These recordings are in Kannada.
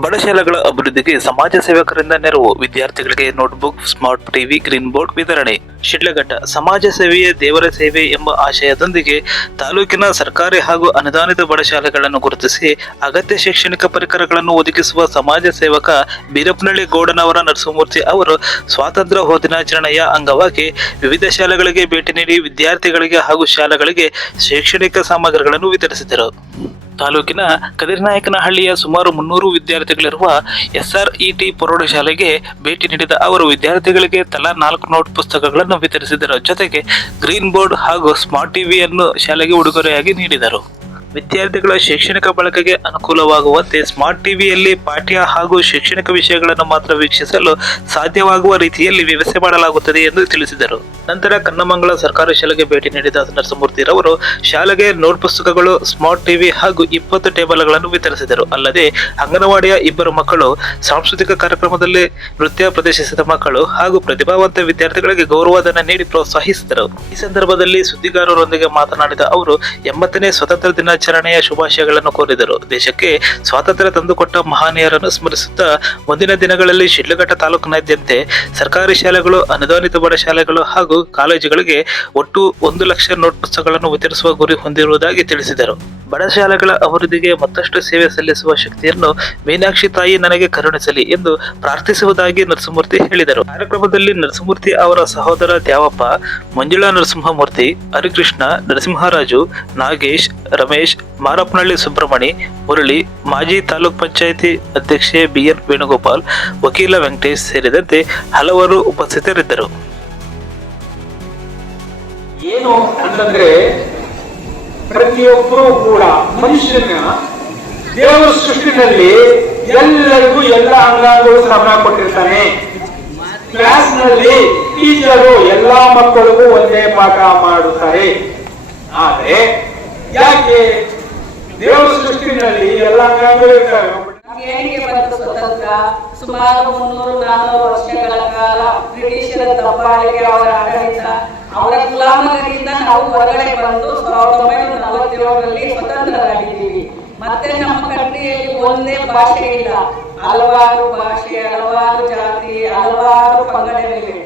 ಬಡ ಶಾಲೆಗಳ ಅಭಿವೃದ್ಧಿಗೆ ಸಮಾಜ ಸೇವಕರಿಂದ ನೆರವು. ವಿದ್ಯಾರ್ಥಿಗಳಿಗೆ notebook, smart TV, green board ವಿತರಣೆ. ಶಿಡ್ಲಘಟ್ಟ ಸಮಾಜ ಸೇವೆಯೇ ದೇವರ ಸೇವೆ ಎಂಬ ಆಶಯದೊಂದಿಗೆ ತಾಲೂಕಿನ ಸರ್ಕಾರಿ ಹಾಗೂ ಅನುದಾನಿತ ಬಡ ಶಾಲೆಗಳನ್ನು ಗುರುತಿಸಿ ಅಗತ್ಯ ಶೈಕ್ಷಣಿಕ ಪರಿಕರಗಳನ್ನು ಒದಗಿಸುವ ಸಮಾಜ ಸೇವಕ ಬೀರಪ್ಪನಹಳ್ಳಿ ಗೌಡನವರ ನರಸಿಂಹಮೂರ್ತಿ ಅವರು ಸ್ವಾತಂತ್ರ್ಯ ದಿನಾಚರಣೆಯ ಅಂಗವಾಗಿ ವಿವಿಧ ಶಾಲೆಗಳಿಗೆ ಭೇಟಿ ನೀಡಿ ವಿದ್ಯಾರ್ಥಿಗಳಿಗೆ ಹಾಗೂ ಶಾಲೆಗಳಿಗೆ ಶೈಕ್ಷಣಿಕ ಸಾಮಗ್ರಿಗಳನ್ನು ವಿತರಿಸಿದರು. ತಾಲೂಕಿನ ಕದಿರನಾಯಕನಹಳ್ಳಿಯ ಸುಮಾರು 300 ವಿದ್ಯಾರ್ಥಿಗಳಿರುವ SRET ಪ್ರೌಢಶಾಲೆಗೆ ಭೇಟಿ ನೀಡಿದ ಅವರು ವಿದ್ಯಾರ್ಥಿಗಳಿಗೆ ತಲಾ 4 ನೋಟ್ ಪುಸ್ತಕಗಳನ್ನು ವಿತರಿಸಿದರ ಜೊತೆಗೆ ಗ್ರೀನ್ ಬೋರ್ಡ್ ಹಾಗೂ ಸ್ಮಾರ್ಟ್ ಟಿವಿಯನ್ನು ಶಾಲೆಗೆ ಉಡುಗೊರೆಯಾಗಿ ನೀಡಿದರು. ವಿದ್ಯಾರ್ಥಿಗಳ ಶೈಕ್ಷಣಿಕ ಬಳಕೆಗೆ ಅನುಕೂಲವಾಗುವಂತೆ ಸ್ಮಾರ್ಟ್ ಟಿವಿಯಲ್ಲಿ ಪಾಠ್ಯ ಹಾಗೂ ಶೈಕ್ಷಣಿಕ ವಿಷಯಗಳನ್ನು ಮಾತ್ರ ವೀಕ್ಷಿಸಲು ಸಾಧ್ಯವಾಗುವ ರೀತಿಯಲ್ಲಿ ವ್ಯವಸ್ಥೆ ಮಾಡಲಾಗುತ್ತದೆ ಎಂದು ತಿಳಿಸಿದರು. ನಂತರ ಕನ್ನಮಂಗಲ ಸರ್ಕಾರಿ ಶಾಲೆಗೆ ಭೇಟಿ ನೀಡಿದ ನರಸಿಂಹಮೂರ್ತಿರವರು ಶಾಲೆಗೆ ನೋಟ್ ಪುಸ್ತಕಗಳು, ಸ್ಮಾರ್ಟ್ ಟಿವಿ ಹಾಗೂ 20 ಟೇಬಲ್ಗಳನ್ನು ವಿತರಿಸಿದರು. ಅಲ್ಲದೆ ಅಂಗನವಾಡಿಯ 2 ಮಕ್ಕಳು, ಸಾಂಸ್ಕೃತಿಕ ಕಾರ್ಯಕ್ರಮದಲ್ಲಿ ನೃತ್ಯ ಪ್ರದರ್ಶಿಸಿದ ಮಕ್ಕಳು ಹಾಗೂ ಪ್ರತಿಭಾವಂತ ವಿದ್ಯಾರ್ಥಿಗಳಿಗೆ ಗೌರವಧನ ನೀಡಿ ಪ್ರೋತ್ಸಾಹಿಸಿದರು. ಈ ಸಂದರ್ಭದಲ್ಲಿ ಸುದ್ದಿಗಾರರೊಂದಿಗೆ ಮಾತನಾಡಿದ ಅವರು 80ನೇ ಸ್ವತಂತ್ರ ದಿನಾಚರಣೆಯ ಶುಭಾಶಯಗಳನ್ನು ಕೋರಿದರು. ದೇಶಕ್ಕೆ ಸ್ವಾತಂತ್ರ್ಯ ತಂದುಕೊಟ್ಟ ಮಹನೀಯರನ್ನು ಸ್ಮರಿಸುತ್ತಾ ಮುಂದಿನ ದಿನಗಳಲ್ಲಿ ಶಿಡ್ಲಘಟ್ಟ ತಾಲೂಕಿನಾದ್ಯಂತ ಸರ್ಕಾರಿ ಶಾಲೆಗಳು, ಅನುದಾನಿತ ಬಡ ಶಾಲೆಗಳು ಹಾಗೂ ಕಾಲೇಜುಗಳಿಗೆ ಒಟ್ಟು 1 ಲಕ್ಷ ನೋಟ್ ಪುಸ್ತಕಗಳನ್ನು ವಿತರಿಸುವ ಗುರಿ ಹೊಂದಿರುವುದಾಗಿ ತಿಳಿಸಿದರು. ಬಡ ಶಾಲೆಗಳ ಅಭಿವೃದ್ಧಿಗೆ ಮತ್ತಷ್ಟು ಸೇವೆ ಸಲ್ಲಿಸುವ ಶಕ್ತಿಯನ್ನು ಮೀನಾಕ್ಷಿ ತಾಯಿ ನನಗೆ ಕರುಣಿಸಲಿ ಎಂದು ಪ್ರಾರ್ಥಿಸುವುದಾಗಿ ನರಸಿಂಹಮೂರ್ತಿ ಹೇಳಿದರು. ಕಾರ್ಯಕ್ರಮದಲ್ಲಿ ನರಸಿಂಹಮೂರ್ತಿ ಅವರ ಸಹೋದರ ದ್ಯಾವಪ್ಪ, ಮಂಜುಳಾ ನರಸಿಂಹಮೂರ್ತಿ, ಹರಿಕೃಷ್ಣ, ನರಸಿಂಹರಾಜು, ನಾಗೇಶ್, ರಮೇಶ್, ಮಾರಪ್ಪನಹಳ್ಳಿ ಸುಬ್ರಹ್ಮಣಿ, ಮುರಳಿ, ಮಾಜಿ ತಾಲೂಕ್ ಪಂಚಾಯಿತಿ ಅಧ್ಯಕ್ಷೆ BN ವೇಣುಗೋಪಾಲ್, ವಕೀಲ ವೆಂಕಟೇಶ್ ಸೇರಿದಂತೆ ಹಲವರು ಉಪಸ್ಥಿತರಿದ್ದರು. ಏನು ಅಂತಂದ್ರೆ ಪ್ರತಿಯೊಬ್ಬರು ಕೂಡ ಮನುಷ್ಯನ ದೇವರ ಸೃಷ್ಟಿನಲ್ಲಿ ಎಲ್ಲರಿಗೂ ಎಲ್ಲ ಅಂಗಾಂಗಗಳು ಶ್ರಮ ಕೊಟ್ಟಿರ್ತಾನೆ. ಕ್ಲಾಸ್ ನಲ್ಲಿ ಟೀಚರು ಎಲ್ಲಾ ಮಕ್ಕಳಿಗೂ ಒಂದೇ ಪಾಠ ಮಾಡುತ್ತಾರೆ. ಆದ್ರೆ ಯಾಕೆ ದೇವರ ಸೃಷ್ಟಿನಲ್ಲಿ ಎಲ್ಲ ಅಂಗಾಂಗಗಳು ಇರ್ತವೆ? ಏನಿಗೆ ಬಂತು ಸ್ವತಂತ್ರ? ಸುಮಾರು 300-400 ವರ್ಷಗಳ ಕಾಲ ಬ್ರಿಟಿಷರ ದಬ್ಬಾಳಿಕೆ, ಅವರ ಆಡಳಿತ, ಅವರ ಗುಲಾಮಗಿರಿಯಿಂದ ನಾವು ಹೊರಗಡೆ ಬಂದು 1947ರಲ್ಲಿ ಸ್ವತಂತ್ರರಾಗಿದ್ದೀವಿ. ಮತ್ತೆ ನಮ್ಮ ಕಂಟ್ರಿಯಲ್ಲಿ ಒಂದೇ ಭಾಷೆ ಇಲ್ಲ, ಹಲವಾರು ಭಾಷೆ, ಹಲವಾರು ಜಾತಿ, ಹಲವಾರು ಪಂಗಡಗಳಿವೆ.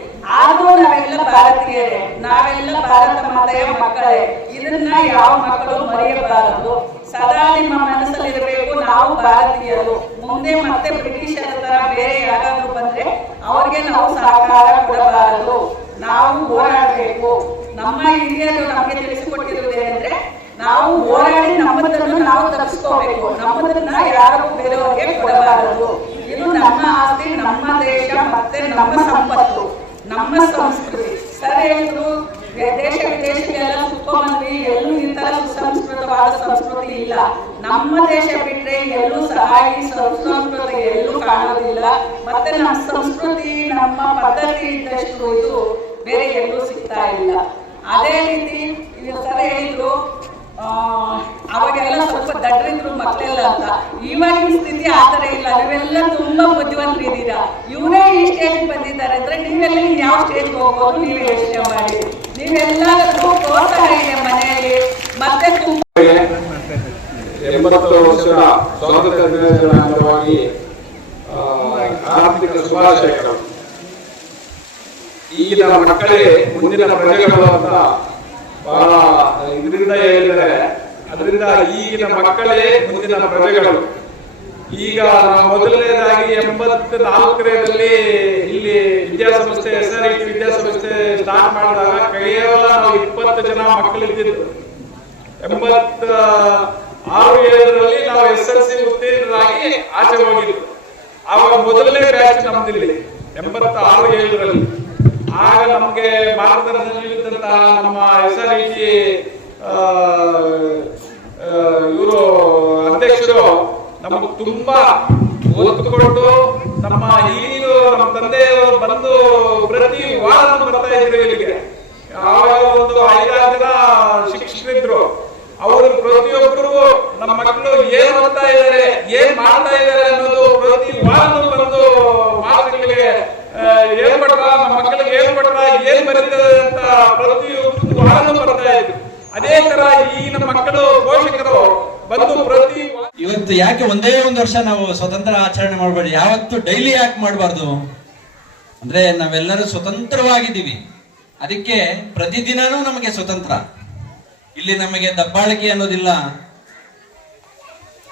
ಆದ್ರೂ ನಾವೆಲ್ಲ ಭಾರತೀಯರೇ, ನಾವೆಲ್ಲ ಭಾರತ ಮಾತೆಯ ಮಕ್ಕಳೇ. ಇದನ್ನ ಯಾವ ಮಕ್ಕಳು ಮರೆಯಬಾರದು. ಸದಾ ನಿಮ್ಮ ಮನಸ್ಸಲ್ಲಿರಬೇಕು, ನಾವು ಭಾರತೀಯರು. ಮುಂದೆ ಮತ್ತೆ ಬ್ರಿಟಿಷರ ತರ ಬೇರೆ ಯಾರಾದ್ರೂ ಬಂದ್ರೆ ಅವ್ರಿಗೆ ನಾವು ಸಹಕಾರ ಕೊಡಬಾರದು. ನಾವು ಹೋರಾಡಬೇಕು. ನಮ್ಮ ಹಿರಿಯರು ನಮಗೆ ತಿಳಿಸಿಕೊಟ್ಟಿರುವುದೇನೆಂದ್ರೆ ನಾವು ಹೋರಾಡಿ ನಮ್ಮದನ್ನು ನಾವು ತಪ್ಪಿಸ್ಕೋಬೇಕು. ನಮ್ಮದನ್ನ ಯಾರು ಬೇರೆಯವರಿಗೆ ಕೊಡಬಾರದು. ಇದು ನಮ್ಮ ಆಸ್ತಿ, ನಮ್ಮ ದೇಶ, ಮತ್ತೆ ನಮ್ಮ ಸಂಪತ್ತು, ನಮ್ಮ ಸಂಸ್ಕೃತಿ. ಸರ್ ಹೇಳಿದ್ರು, ದೇಶ ವಿದೇಶಗಳೆಲ್ಲ ಸುತ್ತಮಂದಿ ಎಲ್ಲೂ ಈ ತರ ಸುಸಂಸ್ಕೃತವಾದ ಸಂಸ್ಕೃತಿ ಇಲ್ಲ. ನಮ್ಮ ದೇಶ ಬಿಟ್ರೆ ಎಲ್ಲೂ ಸಹ ಈ ಸಂಸ್ಕೃತಿ ಎಲ್ಲೂ ಕಾಣೋದಿಲ್ಲ. ಮತ್ತೆ ನಮ್ಮ ಸಂಸ್ಕೃತಿ, ನಮ್ಮ ಪದ್ಧತಿ ಇದ್ದಷ್ಟು ಇದು ಬೇರೆ ಎಲ್ಲೂ ಸಿಗ್ತಾ ಇಲ್ಲ. ಅದೇ ರೀತಿ ಸರ್ ಹೇಳಿದ್ರು, ಅವಾಗೆಲ್ಲ ಸ್ವಲ್ಪ ದಡ್ರಿದ್ರು ಮಕ್ಕಳೆಲ್ಲ ಅಂತ. ಇವಾಗಿನ ಸ್ಥಿತಿ ಆತರ ಇಲ್ಲ. ನೀವೆಲ್ಲ ತುಂಬಾ ಬುದ್ಧಿವಂತರಿದ್ದೀರಾ. ಇವರೇ ಈ ಸ್ಟೇಜ್ ಬಂದಿದ್ದಾರೆ ಅಂದ್ರೆ ನೀವೆಲ್ಲ ಯಾವ ಸ್ಟೇಜ್ ಹೋಗೋದು ನೀವೇ ಯೋಚನೆ ಮಾಡಿ. ನೀವೆಲ್ಲರೂ ಪ್ರೋತ್ಸಾಹ ಇದೆ ಮನೆಯಲ್ಲಿ. ಮತ್ತೆ 80 ವರ್ಷದ ಸ್ವಾತಂತ್ರ್ಯ ದಿನಾಚರಣೆ ಅಂಗವಾಗಿ ಆರ್ಥಿಕ ಶುಭಾಶಯಗಳು. ಈಗಿನ ಮಕ್ಕಳೇ ಮುಂದಿನ ಪ್ರಜೆಗಳು ಅಂತ ಬಹಳ ಇದರಿಂದ ಹೇಳಿದರೆ, ಅದರಿಂದ ಈಗಿನ ಮಕ್ಕಳೇ ಮುಂದಿನ ಪ್ರಜೆಗಳು. ಈಗ ನಾವು ಮೊದಲನೇದಾಗಿ 84ರಲ್ಲಿ ಇಲ್ಲಿ ವಿದ್ಯಾಸಂಸ್ಥೆ SRET ವಿದ್ಯಾಸಂಸ್ಥೆ ಸ್ಟಾರ್ಟ್ ಮಾಡಿದಾಗ ಕೇವಲ ನಾವು 20 ಜನ ಮಕ್ಕಳಿದ್ದಿದ್ದು. 86-87ರಲ್ಲಿ ನಾವು SLC ಉತ್ತೀರ್ಣರಾಗಿ ಆಚೆ ಹೋಗಿದ್ದು. ಆವಾಗ ಮೊದಲನೇ ಬ್ಯಾಚ್ ನಮ್ದಿಲ್ಲಿ 86-87ರಲ್ಲಿ. ಆಗ ನಮ್ಗೆ ಮಾರ್ಗದರ್ಶನದಲ್ಲಿದ್ದಂತಹ ನಮ್ಮ SRET ಇವರು ಅಧ್ಯಕ್ಷರು ನಮಗೆ ತುಂಬಾ ಒತ್ತು ಕೊಟ್ಟು, ನಮ್ಮ ಈಗಿನ ನಮ್ಮ ತಂದೆಯವರು ಬಂದು ಪ್ರತಿ ವಾರ ಬರ್ತಾ ಇದ್ರು ಇಲ್ಲಿಗೆ. ಆವಾಗ ಒಂದು 5-6 ಜನ ಶಿಕ್ಷಕರಿದ್ರು. ಅವರು ಪ್ರತಿಯೊಬ್ಬರು ನಮ್ಮ ಮಕ್ಕಳು ಏನ್ ಓದ್ತಾ ಇದ್ದಾರೆ, ಏನ್ ಮಾಡ್ತಾ ಇದ್ದಾರೆ ಅನ್ನೋದು ಪ್ರತಿ ವಾರ ಬಂದು ಮಾತುಗಳಿಗೆ ಹೇಳ್ಕೊಟ್ರ, ನಮ್ಮ ಮಕ್ಕಳಿಗೆ ಹೇಳ್ಕೊಟ್ರ, ಏನ್ ಬರೀತಾರೆ ಅಂತ ಪ್ರತಿಯೊಬ್ಬರು ವಾರ ಬರ್ತಾ ಇದ್ರು. ಅದೇ ತರ ಈಗಿನ ಮಕ್ಕಳು ಪೋಷಕರು ಬಂದು ಪ್ರತಿ ಇವತ್ತು ಯಾಕೆ ಒಂದೇ ಒಂದು ವರ್ಷ ನಾವು ಸ್ವತಂತ್ರ ಆಚರಣೆ ಮಾಡಬೇಡಿ, ಯಾವತ್ತು ಡೈಲಿ ಯಾಕೆ ಮಾಡಬಾರ್ದು ಅಂದ್ರೆ ನಾವೆಲ್ಲರೂ ಸ್ವತಂತ್ರವಾಗಿದ್ದೀವಿ, ಅದಕ್ಕೆ ಪ್ರತಿದಿನನೂ ನಮಗೆ ಸ್ವತಂತ್ರ. ಇಲ್ಲಿ ನಮಗೆ ದಬ್ಬಾಳಿಕೆ ಅನ್ನೋದಿಲ್ಲ.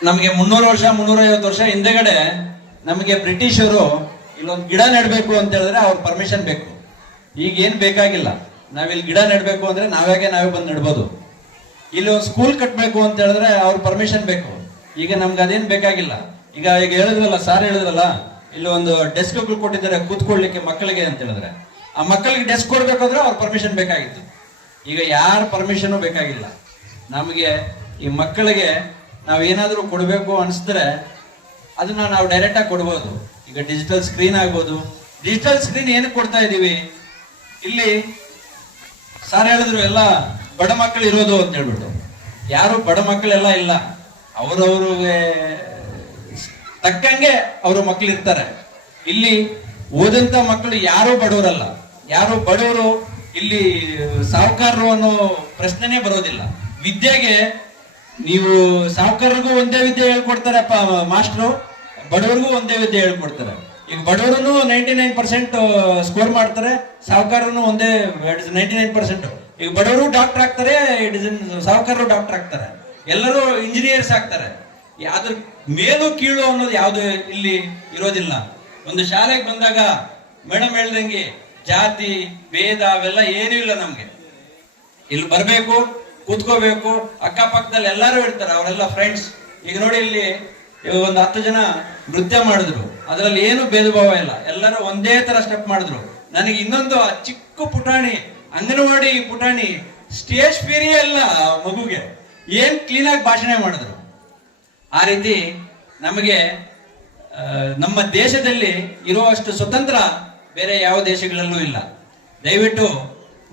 ನಮಗೆ 300 ವರ್ಷ 350 ವರ್ಷ ಹಿಂದೆಗಡೆ ನಮಗೆ ಬ್ರಿಟಿಷರು ಇಲ್ಲೊಂದು ಗಿಡ ನೆಡಬೇಕು ಅಂತ ಹೇಳಿದ್ರೆ ಅವ್ರ ಪರ್ಮಿಷನ್ ಬೇಕು. ಈಗ ಏನ್ ಬೇಕಾಗಿಲ್ಲ, ನಾವಿಲ್ಲಿ ಗಿಡ ನೆಡಬೇಕು ಅಂದ್ರೆ ನಾವೇ ಬಂದು ನೆಡ್ಬೋದು. ಇಲ್ಲಿ ಒಂದು ಸ್ಕೂಲ್ ಕಟ್ಟಬೇಕು ಅಂತ ಹೇಳಿದ್ರೆ ಅವ್ರ ಪರ್ಮಿಷನ್ ಬೇಕು. ಈಗ ನಮ್ಗೆ ಅದೇನ್ ಬೇಕಾಗಿಲ್ಲ. ಈಗ ಹೇಳಿದ್ರಲ್ಲ, ಸಾರ್ ಹೇಳಿದ್ರಲ್ಲ, ಇಲ್ಲಿ ಒಂದು ಡೆಸ್ಕ್ಗಳು ಕೊಟ್ಟಿದ್ದಾರೆ ಕೂತ್ಕೊಳ್ಳಿಕ್ಕೆ ಮಕ್ಕಳಿಗೆ ಅಂತ ಹೇಳಿದ್ರೆ, ಆ ಮಕ್ಕಳಿಗೆ ಡೆಸ್ಕ್ ಕೊಡ್ಬೇಕಾದ್ರೆ ಅವ್ರ ಪರ್ಮಿಷನ್ ಬೇಕಾಗಿತ್ತು. ಈಗ ಯಾರ ಪರ್ಮಿಷನ್ ಬೇಕಾಗಿಲ್ಲ. ನಮಗೆ ಈ ಮಕ್ಕಳಿಗೆ ನಾವು ಏನಾದರೂ ಕೊಡಬೇಕು ಅನಿಸಿದ್ರೆ ಅದನ್ನ ನಾವು ಡೈರೆಕ್ಟ್ ಆಗಿ ಕೊಡ್ಬೋದು. ಈಗ ಡಿಜಿಟಲ್ ಸ್ಕ್ರೀನ್ ಆಗ್ಬೋದು. ಡಿಜಿಟಲ್ ಸ್ಕ್ರೀನ್ ಏನಕ್ಕೆ ಕೊಡ್ತಾ ಇದೀವಿ, ಇಲ್ಲಿ ಸಾರ್ ಹೇಳಿದ್ರು ಎಲ್ಲ ಬಡ ಮಕ್ಕಳು ಇರೋದು ಅಂತ ಹೇಳ್ಬಿಟ್ಟು. ಯಾರು ಬಡ ಮಕ್ಕಳೆಲ್ಲ ಇಲ್ಲ, ಅವರವ್ರಿಗೆ ತಕ್ಕಂಗೆ ಅವ್ರ ಮಕ್ಕಳು ಇರ್ತಾರೆ. ಇಲ್ಲಿ ಓದಂತ ಮಕ್ಕಳು ಯಾರು ಬಡವರಲ್ಲ, ಯಾರು ಬಡವರು ಇಲ್ಲಿ ಸಾಹುಕಾರರು ಅನ್ನೋ ಪ್ರಶ್ನೆನೇ ಬರೋದಿಲ್ಲ. ವಿದ್ಯೆಗೆ ನೀವು ಸಾಹುಕಾರರಿಗೂ ಒಂದೇ ವಿದ್ಯೆ ಹೇಳ್ಕೊಡ್ತಾರಪ್ಪ ಮಾಸ್ಟ್ರು, ಬಡವರಿಗೂ ಒಂದೇ ವಿದ್ಯೆ ಹೇಳ್ಕೊಡ್ತಾರೆ. ಈಗ ಬಡವರನ್ನು 99% ಸ್ಕೋರ್ ಮಾಡ್ತಾರೆ, ಸಾಹುಕಾರನು ಒಂದೇ 99%. ಈಗ ಬಡವರು ಡಾಕ್ಟರ್ ಆಗ್ತಾರೆ, ಸಾಹುಕಾರರು ಡಾಕ್ಟರ್ ಆಗ್ತಾರೆ, ಎಲ್ಲರೂ ಇಂಜಿನಿಯರ್ಸ್ ಆಗ್ತಾರೆ. ಅದ್ರ ಮೇಲು ಕೀಳು ಅನ್ನೋದು ಯಾವುದು ಇಲ್ಲಿ ಇರೋದಿಲ್ಲ. ಒಂದು ಶಾಲೆಗೆ ಬಂದಾಗ ಮೇಡಮ್ ಹೇಳ್ದಂಗೆ ಜಾತಿ ಭೇದ ಅವೆಲ್ಲ ಏನೂ ಇಲ್ಲ. ನಮ್ಗೆ ಇಲ್ಲಿ ಬರ್ಬೇಕು, ಕೂತ್ಕೋಬೇಕು, ಅಕ್ಕಪಕ್ಕದಲ್ಲಿ ಎಲ್ಲರೂ ಇರ್ತಾರೆ, ಅವರೆಲ್ಲ ಫ್ರೆಂಡ್ಸ್. ಈಗ ನೋಡಿ ಇಲ್ಲಿ ಒಂದು 10 ಜನ ನೃತ್ಯ ಮಾಡಿದ್ರು, ಅದರಲ್ಲಿ ಏನು ಭೇದ ಭಾವ ಇಲ್ಲ, ಎಲ್ಲರೂ ಒಂದೇ ತರ ಸ್ಟೆಪ್ ಮಾಡಿದ್ರು. ನನಗೆ ಇನ್ನೊಂದು ಚಿಕ್ಕ ಪುಟಾಣಿ, ಅಂಗನವಾಡಿ ಪುಟಾಣಿ, ಸ್ಟೇಜ್ ಫಿಯರೇ ಇಲ್ಲ ಮಗುಗೆ, ಏನ್ ಕ್ಲೀನ್ ಆಗಿ ಭಾಷಣ ಮಾಡಿದ್ರು. ಆ ರೀತಿ ನಮಗೆ ನಮ್ಮ ದೇಶದಲ್ಲಿ ಇರುವಷ್ಟು ಸ್ವತಂತ್ರ ಬೇರೆ ಯಾವ ದೇಶಗಳಲ್ಲೂ ಇಲ್ಲ. ದಯವಿಟ್ಟು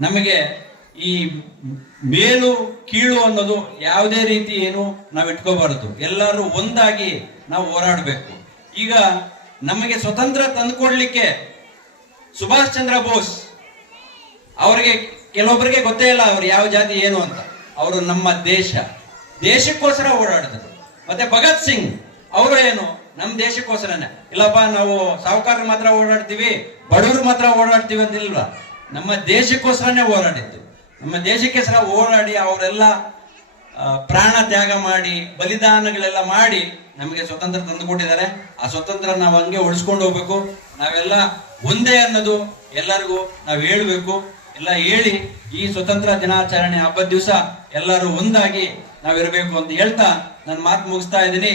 ನಮಗೆ ಈ ಮೇಲು ಕೀಳು ಅನ್ನೋದು ಯಾವುದೇ ರೀತಿ ಏನು ನಾವು ಇಟ್ಕೋಬಾರದು. ಎಲ್ಲರೂ ಒಂದಾಗಿ ನಾವು ಹೋರಾಡಬೇಕು. ಈಗ ನಮಗೆ ಸ್ವತಂತ್ರ ತಂದುಕೊಡ್ಲಿಕ್ಕೆ ಸುಭಾಷ್ ಚಂದ್ರ ಬೋಸ್ ಅವರಿಗೆ ಕೆಲವೊಬ್ಬರಿಗೆ ಗೊತ್ತೇ ಇಲ್ಲ ಅವ್ರು ಯಾವ ಜಾತಿ ಏನು ಅಂತ. ಅವರು ನಮ್ಮ ದೇಶಕ್ಕೋಸ್ಕರ ಓಡಾಡಿದ್ರು. ಮತ್ತೆ ಭಗತ್ ಸಿಂಗ್ ಅವರು ಏನು ನಮ್ಮ ದೇಶಕ್ಕೋಸ್ಕರನೇ. ಇಲ್ಲಪ್ಪ ನಾವು ಸಾಹುಕಾರರು ಮಾತ್ರ ಓಡಾಡ್ತೀವಿ, ಬಡವರು ಮಾತ್ರ ಓಡಾಡ್ತೀವಿ ಅಂತ ಇಲ್ವಾ, ನಮ್ಮ ದೇಶಕ್ಕೋಸ್ಕರನೇ ಹೋರಾಡಿದ್ದು. ನಮ್ಮ ದೇಶಕ್ಕೋಸ್ಕರ ಓಡಾಡಿ ಅವರೆಲ್ಲ ಪ್ರಾಣ ತ್ಯಾಗ ಮಾಡಿ ಬಲಿದಾನಗಳೆಲ್ಲ ಮಾಡಿ ನಮಗೆ ಸ್ವತಂತ್ರ ತಂದು ಕೊಟ್ಟಿದ್ದಾರೆ. ಆ ಸ್ವತಂತ್ರ ನಾವು ಹಂಗೆ ಉಳಿಸ್ಕೊಂಡು ಹೋಗ್ಬೇಕು. ನಾವೆಲ್ಲ ಒಂದೇ ಅನ್ನೋದು ಎಲ್ಲರಿಗೂ ನಾವು ಹೇಳ್ಬೇಕು. ಎಲ್ಲ ಹೇಳಿ ಈ ಸ್ವತಂತ್ರ ದಿನಾಚರಣೆ ಹಬ್ಬದ ದಿವಸ ಎಲ್ಲರೂ ಒಂದಾಗಿ ನಾವಿರಬೇಕು ಅಂತ ಹೇಳ್ತಾ ನನ್ನ ಮಾತು ಮುಗಿಸ್ತಾ ಇದ್ದೀನಿ.